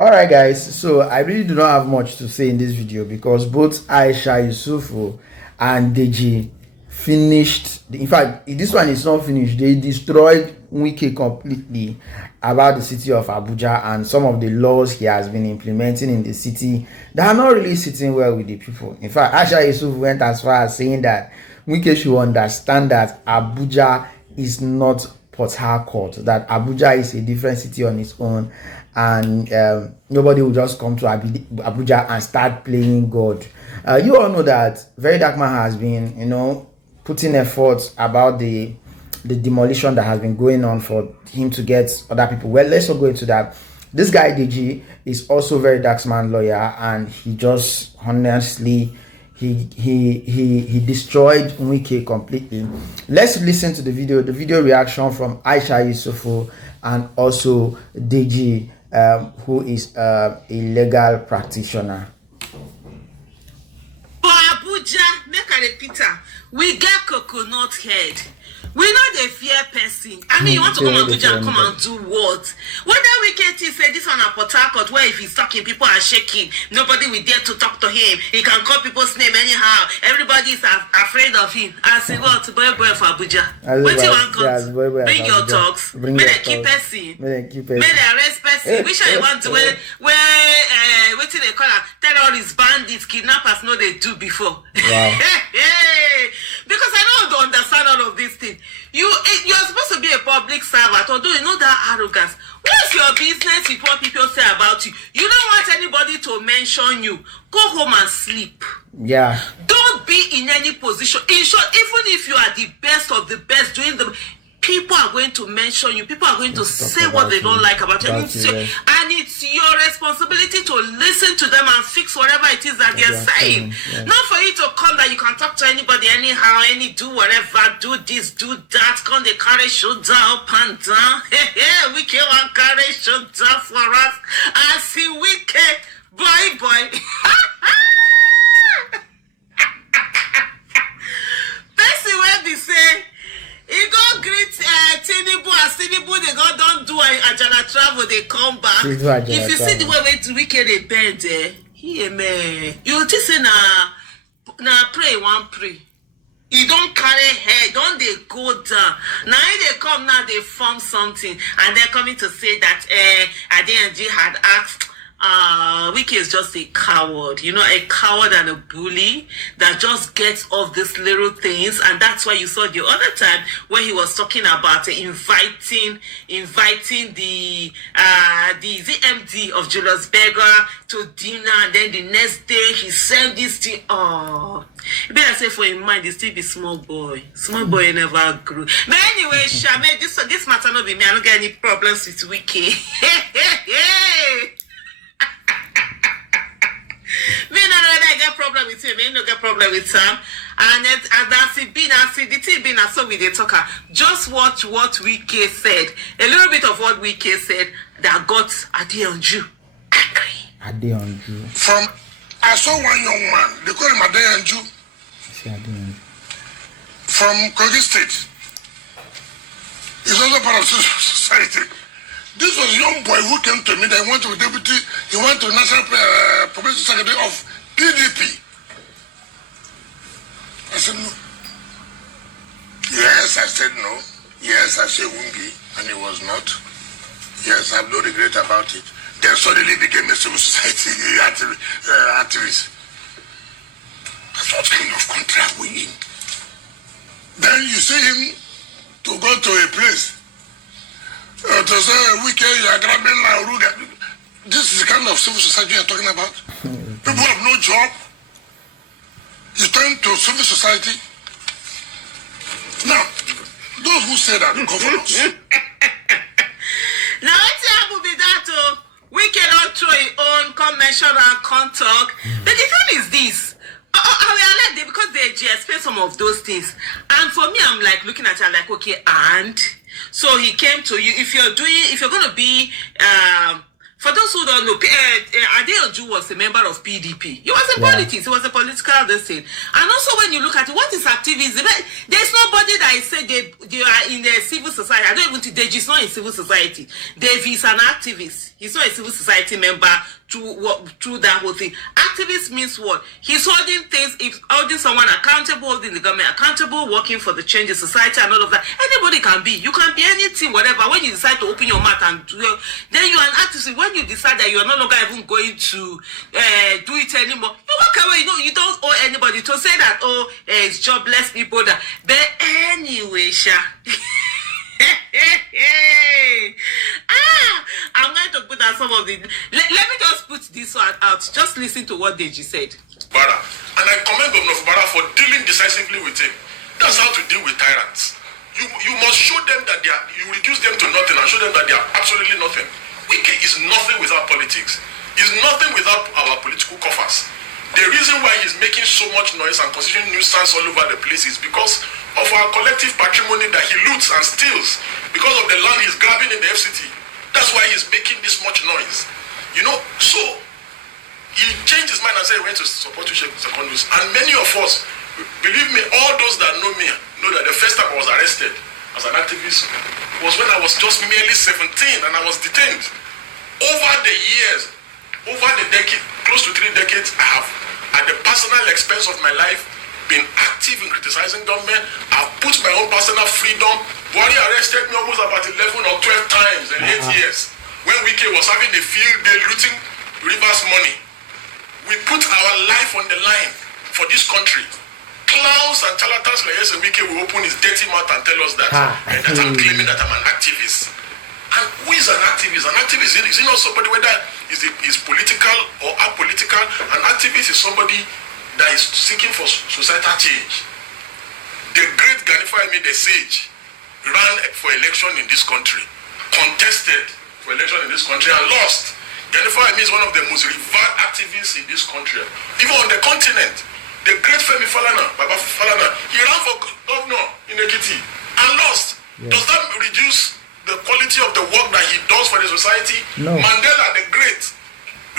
Alright guys, so I really do not have much to say in this video because both Aisha Yesufu and Deji finished. In fact, this one is not finished. They destroyed Wike completely about the city of Abuja and some of the laws he has been implementing in the city that are not really sitting well with the people. In fact, Aisha Yesufu went as far as saying that Wike should understand that Abuja is not Port Harcourt, that Abuja is a different city on its own, and nobody will just come to Abuja and start playing God. You all know that Very Dark Man has been, putting efforts about the demolition that has been going on for him to get other people. Well, let's not go into that. This guy Deji is also Very Dark Man lawyer, and he just honestly he destroyed Wike completely. Let's listen to the video reaction from Aisha Yesufu and also Deji, who is a legal practitioner. For Abuja, make a repeater. We get coconut head. We know they fear person. I mean, you want to come Abuja and come and do what? Whether Wike say this one at Port Harcourt, where if he's talking, people are shaking. Nobody will dare to talk to him. He can call people's name anyhow. Everybody is afraid of him. I say, what? Boy for Abuja. What do you want? Bring your talks. May they keep person. May they arrest person. Which I want to where what do they call it? Terrorists, bandits, kidnappers know they do before. Wow. Because I don't understand all of these things. You're supposed to be a public servant, although you know that arrogance. What's your business with what people say about you? You don't want anybody to mention you. Go home and sleep. Yeah. Don't be in any position. In short, even if you are the best of the best doing the, people are going to mention you. People are going to say what they don't like about you. And it's your responsibility to listen to them and fix whatever it is that they're saying. Yeah. Not for you to come that you can talk to anybody anyhow, do whatever, do this, do that, come they carry shoulder up and down. We can't want carry shoulder for us. I see Wike, boy. Person where they say, he go greet Tinubu as Tinubu they go don't do Ajala travel, they come back. If you see the way to Wike they bend man. You just say na pray. You don't carry head, don't they go down. Now they come now they form something and they're coming to say that Adeyanju had asked Wike is just a coward, a coward and a bully that just gets off these little things, and that's why you saw the other time when he was talking about inviting the MD of Julius Berger to dinner, and then the next day he sent this thing. Oh, you better say for him mind, he still be small boy never grew. But anyway, Shame, this matter not be me. I don't get any problems with Wike. Me I get problem with him. Me no get problem with Sam. And that's it. The thing been so with the talker. Just watch what Wike said. A little bit of what Wike said that got Adeyanju angry. I saw one young man. They call him Adeyanju. From Kogi State. He's also part of society. This was a young boy who came to me that he went to deputy, he went to National Publicity Secretary of PDP. I said no. Yes, I said no. Yes, I said Wungi, and he was not. Yes, I have no regret about it. Then suddenly became a civil society activist. That's what kind of contract we in. Then you see him to go to a place. To say Wike, you are grabbing La Uruga. This is the kind of civil society you are talking about. People have no job. You turn to civil society. Now, those who say that, governors. Now, what's happened with that? We cannot throw his own convention and come talk. But the thing is this. I realize because they explain some of those things. And for me, I'm like looking at it like, okay, and so he came to you. If you're going to be, for those those who don't know, Adeyanju was a member of PDP. He was in politics. He was a political thing. And also, when you look at it, what is activism? There's nobody that is said they are in the civil society. I don't even think Deji is not in civil society. Deji is an activist. He's not a civil society member through that whole thing. Activist means what? He's holding things, holding someone accountable, holding the government accountable, working for the change in society and all of that. Anybody can be. You can be anything, whatever. When you decide to open your mouth and do it, then you're an activist. When you decide that you're no longer even going to do it anymore, you walk away. You don't owe anybody to say that, it's jobless people that. But anyway, I'm going to put out some of the. Let me just put this one out. Just listen to what Deji said. Fubara, and I commend Governor Fubara for dealing decisively with him. That's how to deal with tyrants. You must show them that you reduce them to nothing and show them that they are absolutely nothing. Wike is nothing without politics. He's nothing without our political coffers. The reason why he's making so much noise and constituting nuisance all over the place is because of our collective patrimony that he loots and steals, because of the land he's grabbing in the FCT. That's why he's making this much noise. So he changed his mind and said he went to support secondaries. And many of us, believe me, all those that know me, know that the first time I was arrested as an activist was when I was just merely 17 and I was detained. Over the years, over the decade, close to 3 decades, I have, at the personal expense of my life, been active in criticizing government. I've put my own personal freedom. Buhari arrested me almost about 11 or 12 times in 8 years. When Wike was having a field day looting rivers money. We put our life on the line for this country. Clowns and charlatans like Nyesom Wike will open his dirty mouth and tell us that, that I'm claiming that I'm an activist. And who is an activist? An activist is not somebody whether is political or apolitical. An activist is somebody that is seeking for societal change. The great Ganifa the sage ran for election in this country, contested for election in this country and lost. Ganifa is one of the most revered activists in this country. Even on the continent, the great Femi Falana, Baba Falana, he ran for governor in Ekiti and lost. Yes. Does that reduce the quality of the work that he does for the society? No. Mandela the Great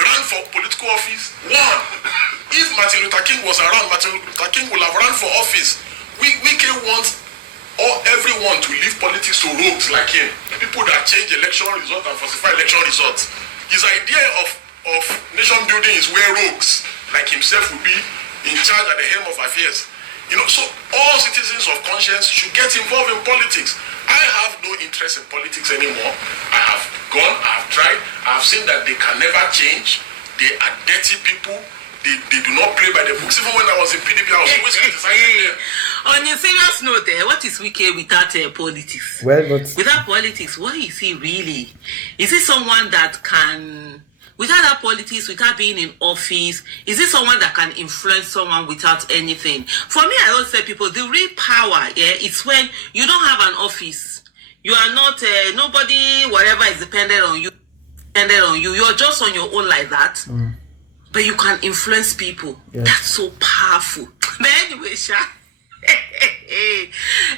ran for political office. If Martin Luther King was around, Martin Luther King would have run for office. Wike wants everyone to leave politics to rogues like him. People that change election results and falsify election results. His idea of nation building is where rogues like himself will be in charge at the helm of affairs. So all citizens of conscience should get involved in politics. I have no interest in politics anymore. I have gone, I have tried, I have seen that they can never change. They are dirty people. They do not play by the books. Even when I was in PDP, I was always criticizing them. On a serious note, what is Wike without politics? Well, but without politics, what is he really? Is he someone that can... Without that politics, without being in office, is it someone that can influence someone without anything? For me, I always say people, the real power, it's when you don't have an office. You are not, nobody, whatever is dependent on you. You're just on your own like that. But you can influence people. Yes. That's so powerful. But anyway,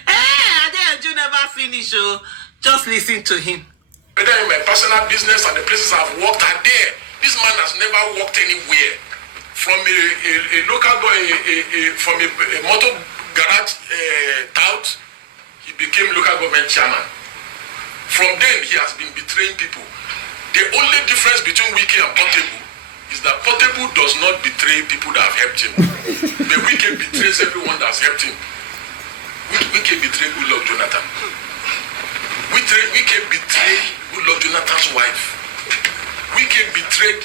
Adeyanju never finish. Just listen to him. Whether in my personal business and the places I've worked are there. This man has never worked anywhere. From a local boy, from a motor garage tout, he became local government chairman. From then, he has been betraying people. The only difference between Wike and Portable is that Portable does not betray people that have helped him. But Wike betrays everyone that has helped him. Wike betrayed Goodluck Jonathan. Wike betrayed Goodluck Jonathan's wife. Wike betrayed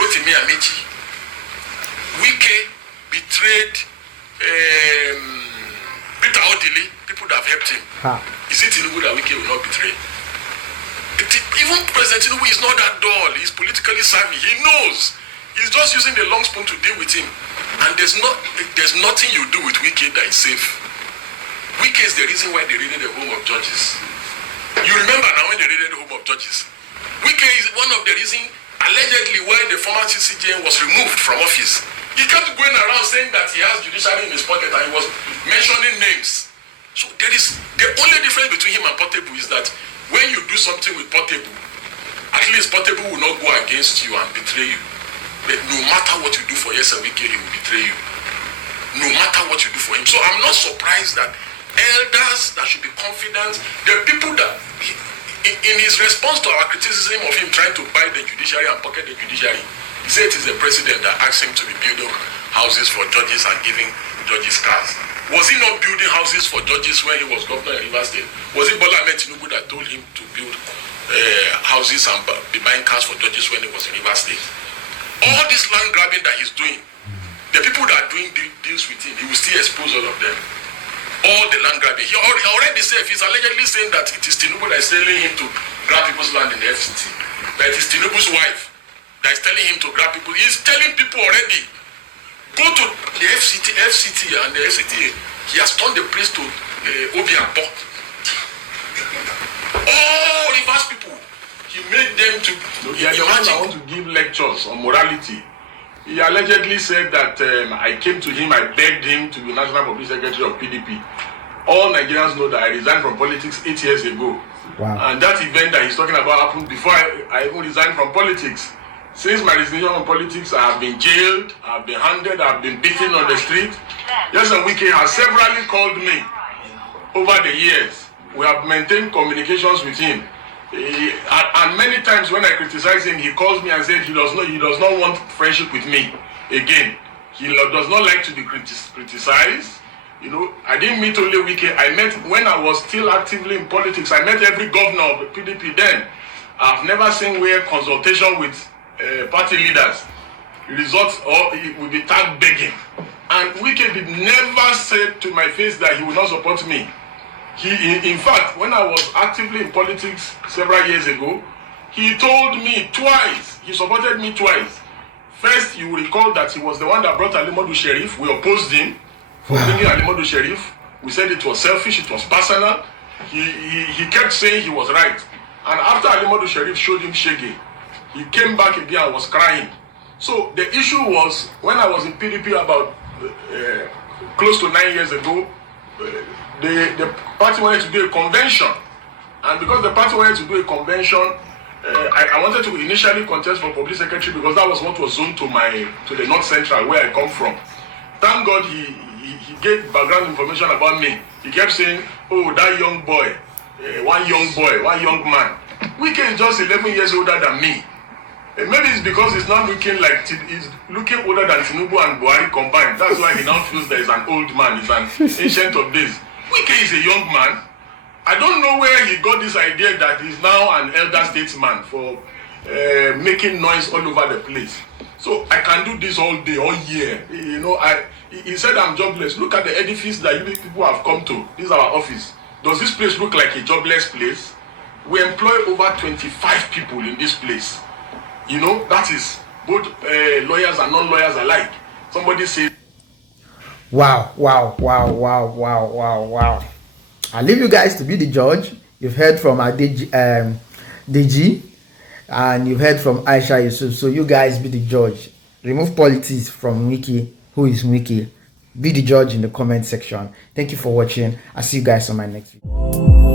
Rotimi Amechi. Wike betrayed Peter Odili, people that have helped him. Is it Tinubu that Wike will not betray? Even President Tinubu is not that dull. He's politically savvy. He knows. He's just using the long spoon to deal with him. And there's nothing you do with Wike that is safe. Wike is the reason why they raided the home of judges. You remember now when they raided the home of judges. Wike is one of the reasons, allegedly, why the former CCJN was removed from office. He kept going around saying that he has judiciary in his pocket and he was mentioning names. So there is the only difference between him and Portable is that when you do something with Portable At least Portable will not go against you and betray you. But no matter what you do for Nyesom Wike, he will betray you. No matter what you do for him. So I'm not surprised that elders that should be confident, the people that, in his response to our criticism of him trying to buy the judiciary and pocket the judiciary, he said it is the president that asked him to be building houses for judges and giving judges cars. Was he not building houses for judges when he was governor in Rivers State? Was it Bola Ahmed Tinubu that told him to build houses and be buying cars for judges when he was in Rivers State? All this land grabbing that he's doing, the people that are doing deals with him, he will still expose all of them. All the land grabbing. He already said, he's allegedly saying that it is Tinubu that is telling him to grab people's land in the FCT. That it is Tinubu's wife that is telling him to grab people. He's telling people already, go to the FCT and the FCT. He has turned the place to Obidient. All Rivers people, he made them to imagine. I want to give lectures on morality. He allegedly said that I came to him, I begged him to be National Public Secretary of PDP. All Nigerians know that I resigned from politics 8 years ago. Wow. And that event that he's talking about happened before I even resigned from politics. Since my resignation from politics, I have been jailed, I have been handed, I have been beaten on the street. Nyesom Wike has severally called me over the years. We have maintained communications with him. And many times when I criticize him, he calls me and said he does not want friendship with me again. He does not like to be criticized. You know, I didn't meet only Wike. I met, when I was still actively in politics, I met every governor of the PDP then. I've never seen where consultation with party leaders results or he will be tagged begging. And Wike did never say to my face that he will not support me. In fact, when I was actively in politics several years ago, he told me twice, he supported me twice. First, you will recall that he was the one that brought Alimadu Sheriff. We opposed him for bringing Alimadu Sheriff. We said it was selfish, it was personal. He kept saying he was right. And after Alimadu Sheriff showed him Shege, he came back again and was crying. So the issue was, when I was in PDP about close to 9 years ago, the party wanted to do a convention. And because the party wanted to do a convention, I wanted to initially contest for public secretary because that was what was zoned to the North Central where I come from. Thank God he gave background information about me. He kept saying, oh, that young boy, one young man. Wike is just 11 years older than me. Maybe it's because he's not looking like, he's looking older than Tinubu and Buhari combined. That's why he now feels that he's an old man, he's an ancient of days. Wike is a young man. I don't know where he got this idea that he's now an elder statesman for making noise all over the place. So I can do this all day, all year. You know, he said I'm jobless. Look at the edifice that you people have come to. This is our office. Does this place look like a jobless place? We employ over 25 people in this place. You know, that is both lawyers and non-lawyers alike. Somebody said, wow. I'll leave you guys to be the judge. You've heard from Deji, and you've heard from Aisha Yesufu. So you guys be the judge. Remove politics from Wike. Who is Wike? Be the judge in the comment section. Thank you for watching. I'll see you guys on my next video.